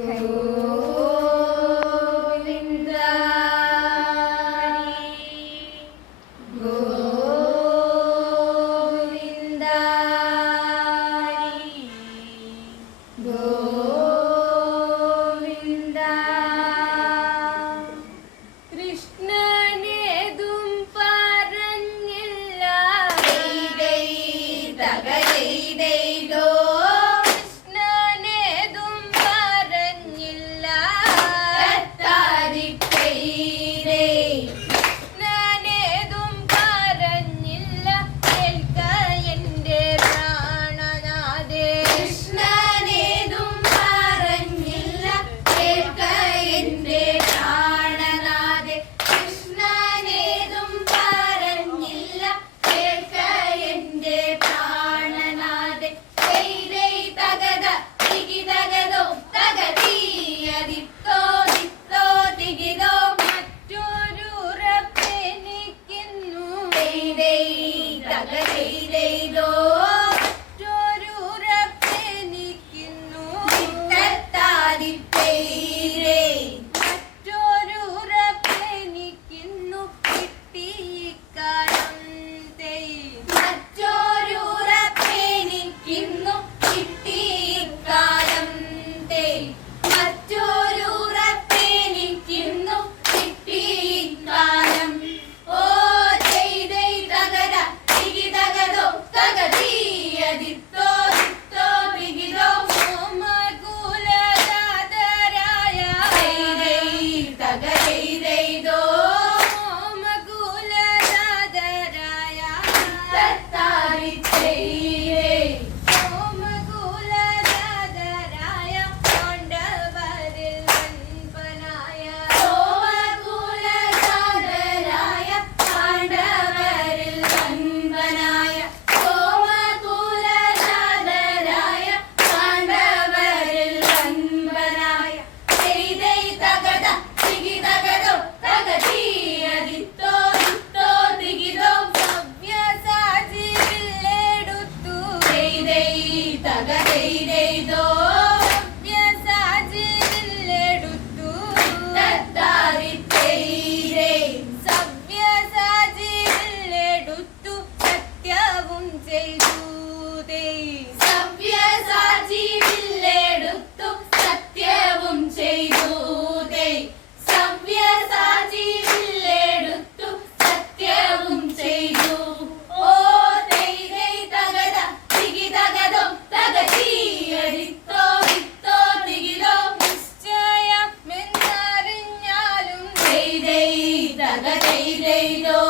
Govindani, Govindani. ధగ దై దై దో